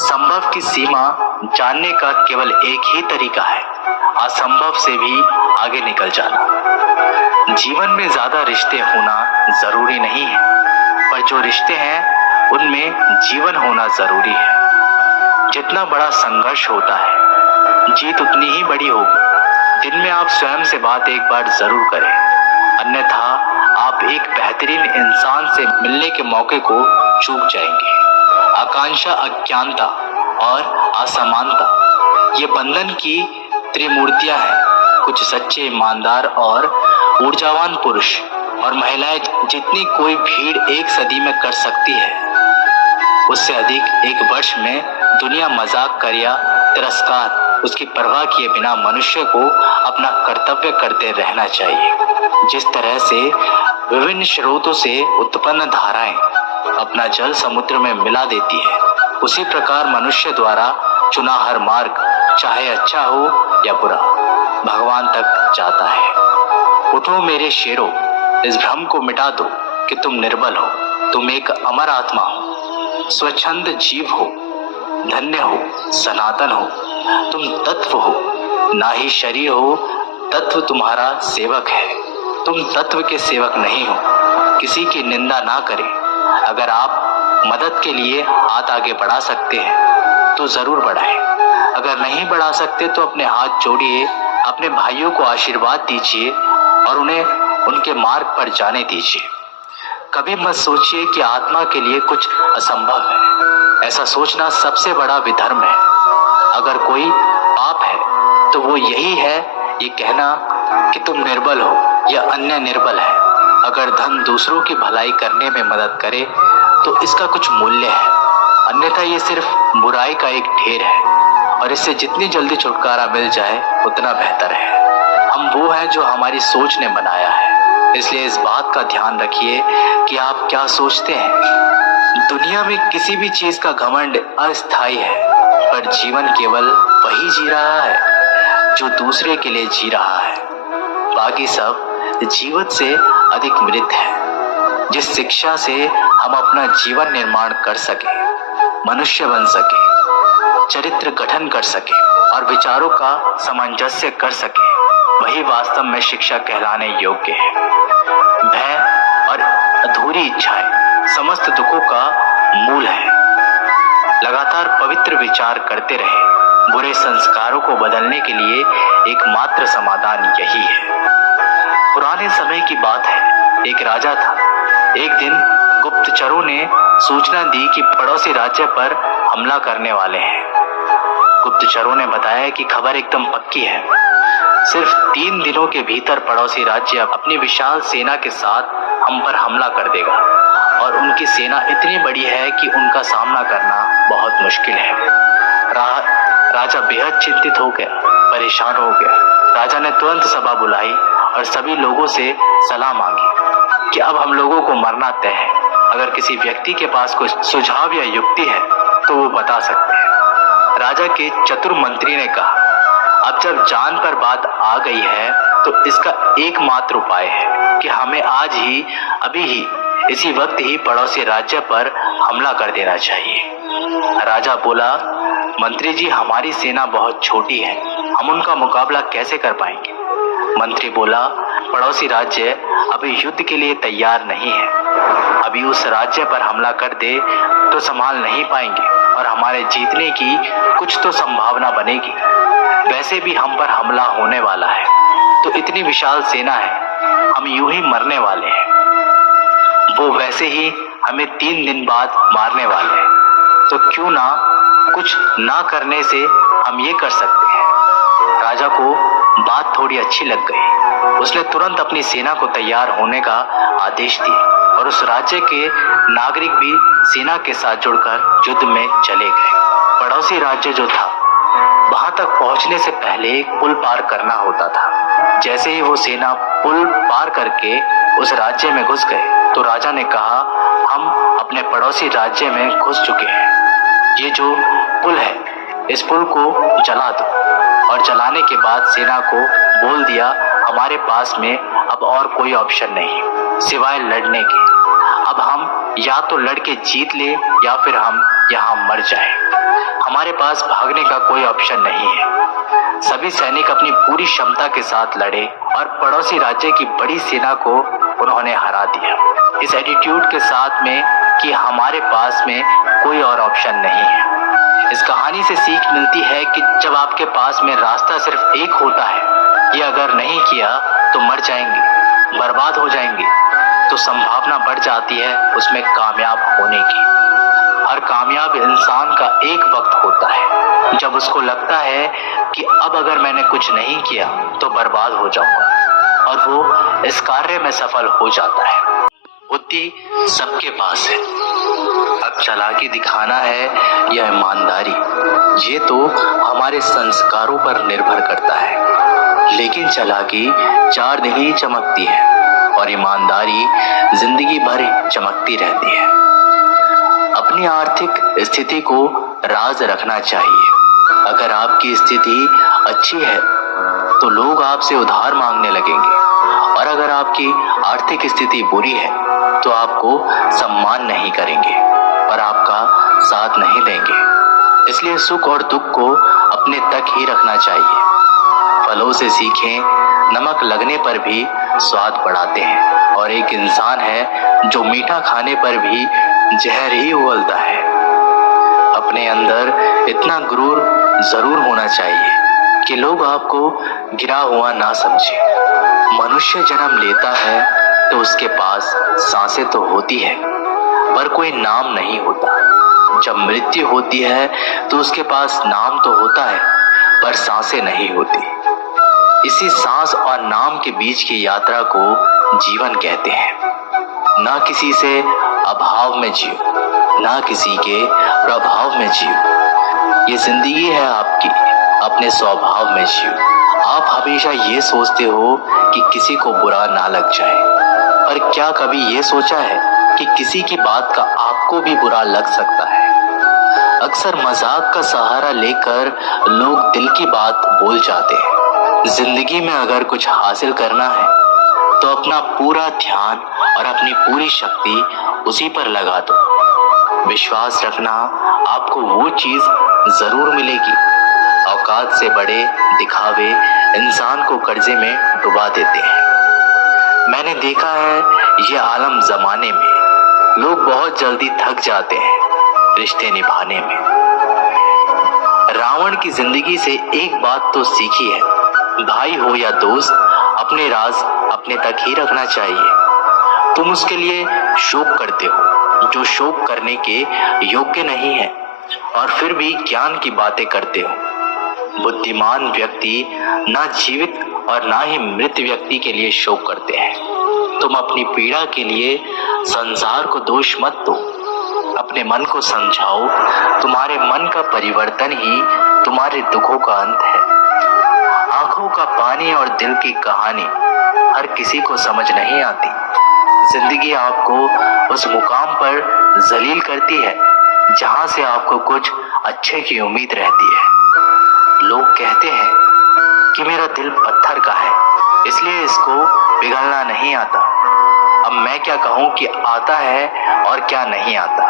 संभव की सीमा जानने का केवल एक ही तरीका है, असंभव से भी आगे निकल जाना। जीवन में ज्यादा रिश्ते होना जरूरी नहीं है, पर जो रिश्ते हैं उनमें जीवन होना जरूरी है। जितना बड़ा संघर्ष होता है, जीत उतनी ही बड़ी होगी। दिन में आप स्वयं से बात एक बार जरूर करें, अन्यथा आप एक बेहतरीन इंसान से मिलने के मौके को चूक जाएंगे। आकांक्षा, अज्ञानता और असमानता ये बंधन की त्रिमूर्तियां हैं। कुछ सच्चे, ईमानदार और ऊर्जावान पुरुष और महिलाएं जितनी कोई भीड़ एक सदी में कर सकती है, उससे अधिक एक वर्ष में दुनिया मजाक कर या तिरस्कार उसकी परवाह किए बिना मनुष्य को अपना कर्तव्य करते रहना चाहिए। जिस तरह से विभिन्न स्रोतों से उत्पन्न धाराएं अपना जल समुद्र में मिला देती है, उसी प्रकार मनुष्य द्वारा चुना हर मार्ग, चाहे अच्छा हो या बुरा, भगवान तक जाता है। उठो मेरे शेरों, इस भ्रम को मिटा दो कि तुम निर्बल हो। तुम एक अमर आत्मा हो, स्वच्छंद जीव हो, धन्य हो, सनातन हो। तुम तत्व हो, ना ही शरीर हो। तत्व तुम्हारा सेवक है, तुम तत्व के सेवक नहीं हो। किसी की निंदा ना करें। अगर आप मदद के लिए हाथ आगे बढ़ा सकते हैं तो जरूर बढ़ाएं। अगर नहीं बढ़ा सकते तो अपने हाथ जोड़िए, अपने भाइयों को आशीर्वाद दीजिए और उन्हें उनके मार्ग पर जाने दीजिए। कभी मत सोचिए कि आत्मा के लिए कुछ असंभव है। ऐसा सोचना सबसे बड़ा विधर्म है। अगर कोई पाप है तो वो यही है ये कहना कि तुम निर्बल हो या अन्य निर्बल है। अगर धन दूसरों की भलाई करने में मदद करे तो इसका कुछ मूल्य है, अन्यथा ये सिर्फ बुराई का एक ढेर है और इससे जितनी जल्दी छुटकारा मिल जाए उतना बेहतर है। हम वो हैं जो हमारी सोच ने बनाया है, इसलिए इस बात का ध्यान रखिए कि आप क्या सोचते हैं। दुनिया में किसी भी चीज का घमंड अस्थायी है, पर जीवन केवल वही जी रहा है जो दूसरे के लिए जी रहा है। बाकी सब जीवन से अधिक मृत है। जिस शिक्षा से हम अपना जीवन निर्माण कर सके, मनुष्य बन सके, चरित्र गठन कर सके और विचारों का सामंजस्य कर सके, वही वास्तव में शिक्षा कहलाने योग्य है। भय और अधूरी इच्छाएं समस्त दुखों का मूल है। लगातार पवित्र विचार करते रहे। बुरे संस्कारों को बदलने के लिए एकमात्र समाधान यही है। पुराने समय की बात है, एक राजा था। एक दिन गुप्तचरों ने सूचना दी कि पड़ोसी राज्य पर हमला करने वाले हैं। गुप्तचरों ने बताया कि खबर एकदम पक्की है। सिर्फ 3 दिनों के भीतर पड़ोसी राज्य अपनी विशाल सेना के साथ हम पर हमला कर देगा और उनकी सेना इतनी बड़ी है कि उनका सामना करना बहुत मुश्किल है। राजा बेहद चिंतित हो गया, परेशान हो गया। राजा ने तुरंत सभा बुलाई और सभी लोगों से सलाह मांगी कि अब हम लोगों को मरना तय है। अगर किसी व्यक्ति के पास कोई सुझाव या युक्ति है तो वो बता सकते हैं। राजा के चतुर मंत्री ने कहा, अब जब जान पर बात आ गई है तो इसका एकमात्र उपाय है कि हमें आज ही, अभी ही, इसी वक्त ही पड़ोसी राज्य पर हमला कर देना चाहिए। राजा बोला, मंत्री जी, हमारी सेना बहुत छोटी है, हम उनका मुकाबला कैसे कर पाएंगे। मंत्री बोला, पड़ोसी राज्य अभी युद्ध के लिए तैयार नहीं है। अभी उस राज्य पर हमला कर दे तो संभाल नहीं पाएंगे और हमारे जीतने की कुछ तो संभावना बनेगी। वैसे भी हम पर हमला होने वाला है, तो इतनी विशाल सेना है, हम यूं ही मरने वाले हैं। वो वैसे ही हमें 3 दिन बाद मारने वाले हैं, तो क्यों ना कुछ ना करने से हम ये कर सकते हैं। राजा को बात थोड़ी अच्छी लग गई। उसने तुरंत अपनी सेना को तैयार होने का आदेश दिया और उस राज्य के नागरिक भी सेना के साथ जुड़कर युद्ध में चले गए। पड़ोसी राज्य जो था, वहां तक पहुंचने से पहले एक पुल पार करना होता था। जैसे ही वो सेना पुल पार करके उस राज्य में घुस गए तो राजा ने कहा, हम अपने पड़ोसी राज्य में घुस चुके हैं। ये जो पुल है, इस पुल को जला दो। और जलाने के बाद सेना को बोल दिया, हमारे पास में अब और कोई ऑप्शन नहीं सिवाय लड़ने के। अब हम या तो लड़के जीत ले या फिर हम यहाँ मर जाएं। हमारे पास भागने का कोई ऑप्शन नहीं है। सभी सैनिक अपनी पूरी क्षमता के साथ लड़े और पड़ोसी राज्य की बड़ी सेना को उन्होंने हरा दिया, इस एटीट्यूड के साथ में कि हमारे पास में कोई और ऑप्शन नहीं है। इस कहानी से सीख मिलती है कि जब आपके पास में रास्ता सिर्फ एक होता है, ये अगर नहीं किया तो मर जाएंगे, बर्बाद हो जाएंगे, तो संभावना बढ़ जाती है उसमें कामयाब होने की। हर कामयाब इंसान का एक वक्त होता है जब उसको लगता है कि अब अगर मैंने कुछ नहीं किया तो बर्बाद हो जाऊंगा, और वो इस कार्य में सफल हो जाता है। बुद्धि सबके पास है, अब चालाकी दिखाना है या ईमानदारी, ये तो हमारे संस्कारों पर निर्भर करता है। लेकिन चालाकी 4 दिन ही चमकती है और ईमानदारी जिंदगी भर चमकती रहती है। अपनी आर्थिक स्थिति को राज रखना चाहिए। अगर आपकी स्थिति अच्छी है तो लोग आपसे उधार मांगने लगेंगे, और अगर आपकी आर्थिक स्थिति बुरी है तो आपको सम्मान नहीं करेंगे और आपका साथ नहीं देंगे। इसलिए सुख और दुख को अपने तक ही रखना चाहिए। फलों से सीखें, नमक लगने पर भी स्वाद बढ़ाते हैं, और एक इंसान है जो मीठा खाने पर भी जहर ही उगलता है। अपने अंदर इतना गुरूर जरूर होना चाहिए कि लोग आपको गिरा हुआ ना समझे। मनुष्य जन्म लेता है तो उसके पास सांसें तो होती है पर कोई नाम नहीं होता। जब मृत्यु होती है तो उसके पास नाम तो होता है पर सांसें नहीं होती। इसी सांस और नाम के बीच की यात्रा को जीवन कहते हैं। ना किसी से अभाव में जियो, ना किसी के प्रभाव में जियो। ये जिंदगी है आपकी, अपने स्वभाव में जियो। आप हमेशा ये सोचते हो कि किसी को बुरा ना लग जाए, पर क्या कभी ये सोचा है कि किसी की बात का आपको भी बुरा लग सकता है? अक्सर मजाक का सहारा लेकर लोग दिल की बात बोल जाते हैं। जिंदगी में अगर कुछ हासिल करना है तो अपना पूरा ध्यान और अपनी पूरी शक्ति उसी पर लगा दो। विश्वास रखना, आपको वो चीज जरूर मिलेगी। औकात से बड़े दिखावे इंसान को कर्जे में डुबा देते हैं। मैंने देखा है ये आलम जमाने में लोग बहुत जल्दी थक जाते हैं रिश्ते निभाने में। रावण की जिंदगी से एक बात तो सीखी है, भाई हो या दोस्त, अपने राज अपने तक ही रखना चाहिए। तुम उसके लिए शोक करते हो जो शोक करने के योग्य नहीं है, और फिर भी ज्ञान की बातें करते हो। बुद्धिमान व्यक्ति ना जीवित और ना ही मृत व्यक्ति के लिए शोक करते हैं। तुम अपनी पीड़ा के लिए संसार को दोष मत दो, अपने मन को समझाओ। तुम्हारे मन का परिवर्तन ही तुम्हारे दुखों का अंत है। आंखों का पानी और दिल की कहानी हर किसी को समझ नहीं आती। जिंदगी आपको उस मुकाम पर जलील करती है जहां से आपको कुछ अच्छे की उम्मीद रहती है। लोग कहते हैं कि मेरा दिल पत्थर का है, इसलिए इसको पिघलना नहीं आता। अब मैं क्या कहूं कि आता है और क्या नहीं आता।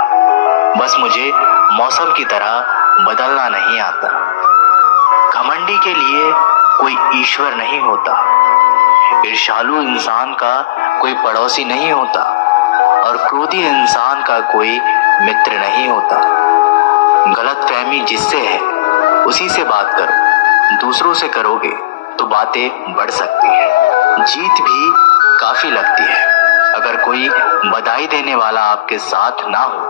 बस मुझे मौसम की तरह बदलना नहीं आता। घमंडी के लिए कोई ईश्वर नहीं होता, ईर्ष्यालु इंसान का कोई पड़ोसी नहीं होता, और क्रोधी इंसान का कोई मित्र नहीं होता। गलतफहमी जिससे है उसी से बात करो। दूसरों से करोगे तो बातें बढ़ सकती हैं, जीत भी काफी लगती है। अगर कोई बधाई देने वाला आपके साथ ना हो,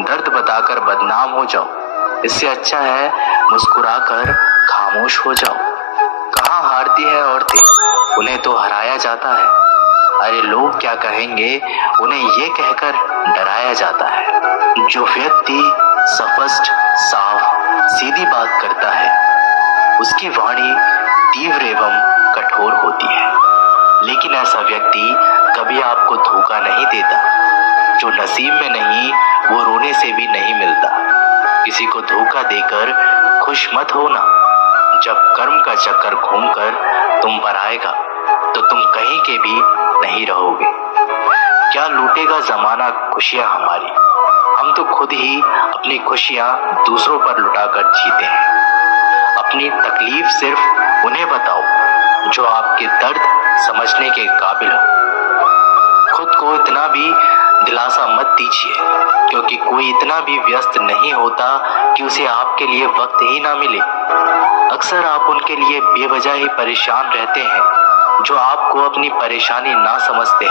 दर्द बताकर बदनाम हो जाओ। इससे अच्छा है मुस्कुराकर खामोश हो जाओ। कहाँ हारती है औरतें, उन्हें तो हराया जाता है। अरे लोग क्या कहेंगे, उन्हें ये कहकर डराया जाता है। जो व्यक्ति स्पष्ट, साफ, सीधी बात करता है, उसकी वाणी तीव्र एवं कठोर होती है। लेकिन ऐसा व्यक्ति कभी आपको धोखा नहीं देता। जो नसीब में नहीं, वो रोने से भी नहीं मिलता। किसी को धोखा देकर खुश मत होना। जब कर्म का चक्कर घूमकर तुम पर आएगा तो तुम कहीं के भी नहीं रहोगे। क्या लूटेगा जमाना खुशियां हमारी, हम तो खुद ही अपनी खुशियां दूसरों पर लुटाकर जीते हैं। अपनी तकलीफ सिर्फ उन्हें बताओ जो आपके दर्द समझने के काबिल हो। खुद को इतना भी दिलासा मत दीजिए, क्योंकि कोई इतना भी व्यस्त नहीं होता कि उसे आपके लिए वक्त ही ना मिले। अक्सर आप उनके लिए बेवजह ही परेशान रहते हैं जो आपको अपनी परेशानी ना समझते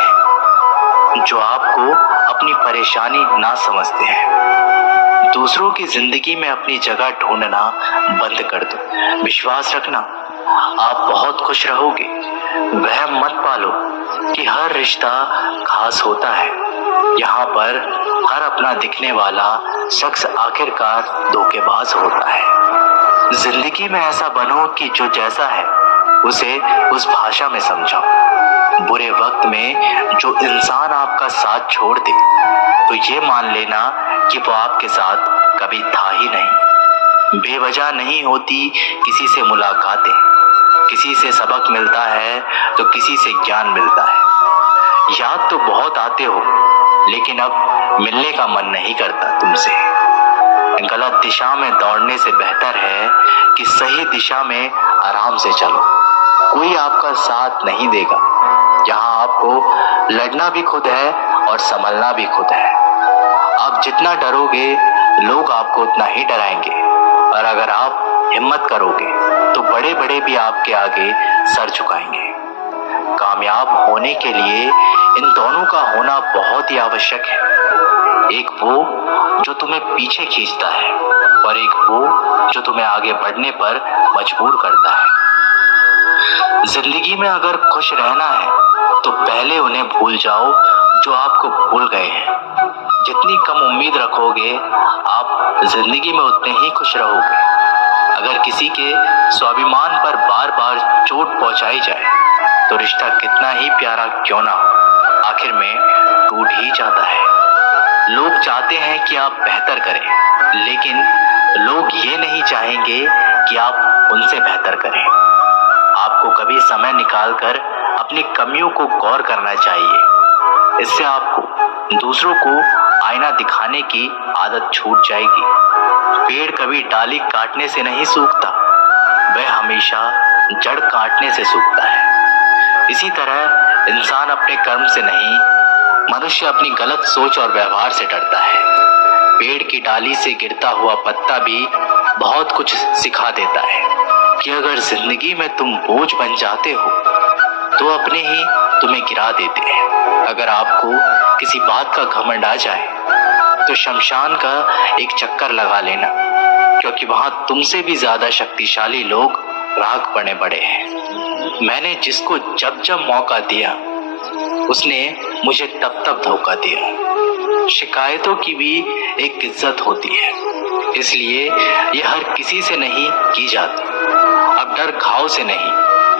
हैं, दूसरों की जिंदगी में अपनी जगह ढूंढना बंद कर दो। विश्वास रखना, आप बहुत खुश रहोगे। वहम मत पालो कि हर रिश्ता खास होता है। यहाँ पर हर अपना दिखने वाला शख्स आखिरकार धोखेबाज होता है। जिंदगी में ऐसा बनो कि जो जैसा है उसे उस भाषा में समझाओ। बुरे वक्त में जो इंसान आपका साथ छोड़ दे तो ये मान लेना कि वो आपके साथ कभी था ही नहीं। बेवजह नहीं होती किसी से मुलाकातें, किसी से सबक मिलता है तो किसी से ज्ञान मिलता है। याद तो बहुत आते हो, लेकिन अब मिलने का मन नहीं करता तुमसे। गलत दिशा में दौड़ने से बेहतर है कि सही दिशा में आराम से चलो। कोई आपका साथ नहीं देगा। यहाँ आपको लड़ना भी खुद है और संभलना भी खुद है। आप जितना डरोगे लोग आपको उतना ही डराएंगे, और अगर आप हिम्मत करोगे तो बड़े बड़े भी आपके आगे सर झुकाएंगे। कामयाब होने के लिए इन दोनों का होना बहुत ही आवश्यक है। एक वो जो तुम्हें पीछे खींचता है, और एक वो जो तुम्हें आगे बढ़ने पर मजबूर करता है। जिंदगी में अगर खुश रहना है तो पहले उन्हें भूल जाओ जो आपको भूल गए हैं। जितनी कम उम्मीद रखोगे आप जिंदगी में उतने ही खुश रहोगे। अगर किसी के स्वाभिमान पर बार बार चोट पहुंचाई जाए तो रिश्ता कितना ही प्यारा क्यों ना हो, आखिर में टूट ही जाता है। लोग चाहते हैं कि आप बेहतर करें, लेकिन लोग ये नहीं चाहेंगे कि आप उनसे बेहतर करें। आपको कभी समय निकालकर अपनी कमियों को गौर करना चाहिए। इससे आपको दूसरों को आईना दिखाने की आदत छूट जाएगी। पेड़ कभी डाली काटने से नहीं सूखता, वह हमेशा जड़ काटने से सूखता है। इसी तरह इंसान अपने कर्म से नहीं, मनुष्य अपनी गलत सोच और व्यवहार से डरता है। पेड़ की डाली से गिरता हुआ पत्ता भी बहुत कुछ सिखा देता है कि अगर जिंदगी में तुम बोझ बन जाते हो तो अपने ही तुम्हें गिरा देते हैं। अगर आपको किसी बात का घमंड आ जाए तो शमशान का एक चक्कर लगा लेना, क्योंकि वहां तुमसे भी ज्यादा शक्तिशाली लोग राख बने पड़े हैं। मैंने जिसको जब जब मौका दिया उसने मुझे तब तब धोखा दिया। शिकायतों की भी एक इज्जत होती है, इसलिए ये हर किसी से नहीं की जाती। अब डर घाव से नहीं,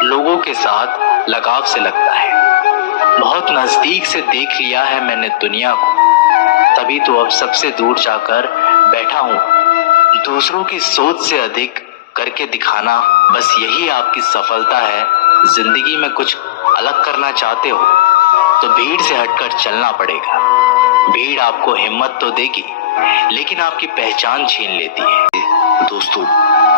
लोगों के साथ लगाव से लगता है। बहुत नजदीक से देख लिया है मैंने दुनिया को, तभी तो अब सबसे दूर जाकर बैठा हूँ। दूसरों की सोच से अधिक करके दिखाना, बस यही आपकी सफलता है। जिंदगी में कुछ अलग करना चाहते हो तो भीड़ से हटकर चलना पड़ेगा। भीड़ आपको हिम्मत तो देगी, लेकिन आपकी पहचान छीन लेती है। दोस्तों,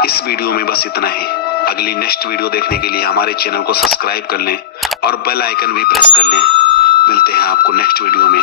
इस वीडियो में बस इतना ही। अगली नेक्स्ट वीडियो देखने के लिए हमारे चैनल को सब्सक्राइब कर लें और बेल आइकन भी प्रेस कर लें। मिलते हैं आपको नेक्स्ट वीडियो में।